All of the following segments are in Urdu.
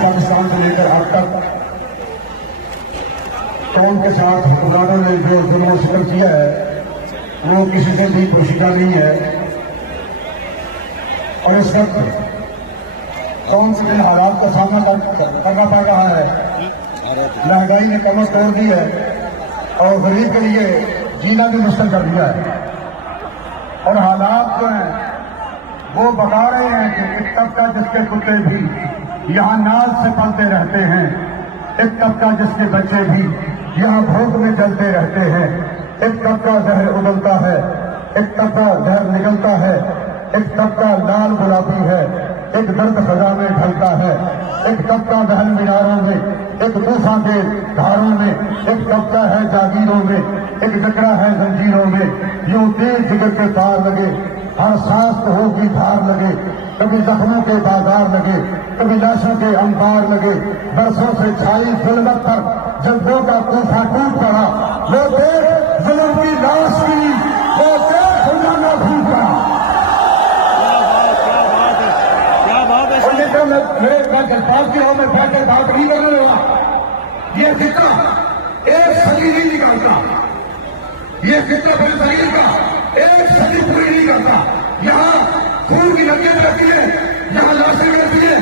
پاکستان سے لے کر اب تک قوم کے ساتھ حکمرانوں نے جو ظلم و ستم کیا ہے وہ کسی سے بھی پوشیدہ نہیں ہے، اور اس وقت قوم سے جن حالات کا سامنا کرنا پڑ رہا ہے، مہنگائی نے کمر توڑ دی ہے اور غریب کے لیے جینا بھی مشکل کر دیا ہے، اور حالات جو ہیں وہ بتا رہے ہیں کہ ایک طبقہ جس کے کتے بھی یہاں ناز سے پلتے رہتے ہیں، ایک طبقہ جس کے بچے بھی یہاں بھوک میں جلتے رہتے ہیں، ایک طبقہ زہر اگلتا ہے، ایک طبقہ زہر نکلتا ہے، ایک طبقہ لال گلابی ہے، ایک درد خزاں میں ڈھلتا ہے، ایک طبقہ محل میناروں میں، ایک طوفاں کے دھاروں میں، ایک طبقہ ہے جاگیروں میں، ایک جکڑا ہے زنجیروں میں، یوں تیز جگر کے تار لگے، ہر سانس کو ہوگی دھار لگے، کبھی زخموں کے بازار لگے، کبھی لاشوں کے انبار لگے، برسوں سے چھائی ظلمت پر جذبوں کا طوفان ٹوٹ پڑا، وہ دیکھ ظلم کی لاش کی، وہ دیکھ خزانہ ٹوٹ پڑا۔ میرے جذبات کی ہوں میں بیٹھ کر بات نہیں کرنے لگا، یہ فتنہ ایک صدی نہیں نکالتا، یہ فتنہ بڑے صغیر کا ایک صدی پوری نہیں کرتا، یہاں خون کی نقیت رہتی ہے، یہاں لاشیں رہتی ہے،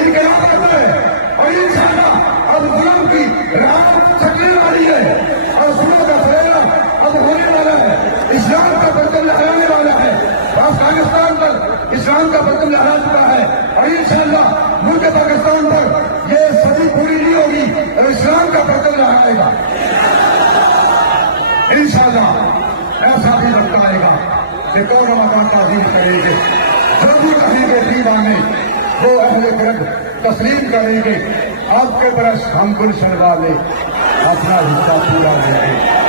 انقلاب رہتا ہے، اور انشاءاللہ اب ظلم کی راہ چلنے والی ہے، اور ظلم کا فیصلہ اب ہونے والا ہے، اسلام کا پرچم لہرانے والا ہے، افغانستان پر اسلام کا پرچم لہرا چکا ہے، اور انشاءاللہ ملک پاکستان پر یہ صدی پوری نہیں ہوگی اور اسلام کا پرچم لہرائے گا انشاءاللہ۔ ایسا بھی وقت آئے گا کہ کون رمضان تعظیم کریں گے، ضرور کہیں گے دیوانے وہ اہل قلب تسلیم کریں گے، آپ کے برس ہم گلشن والے اپنا حصہ پورا دیں گے۔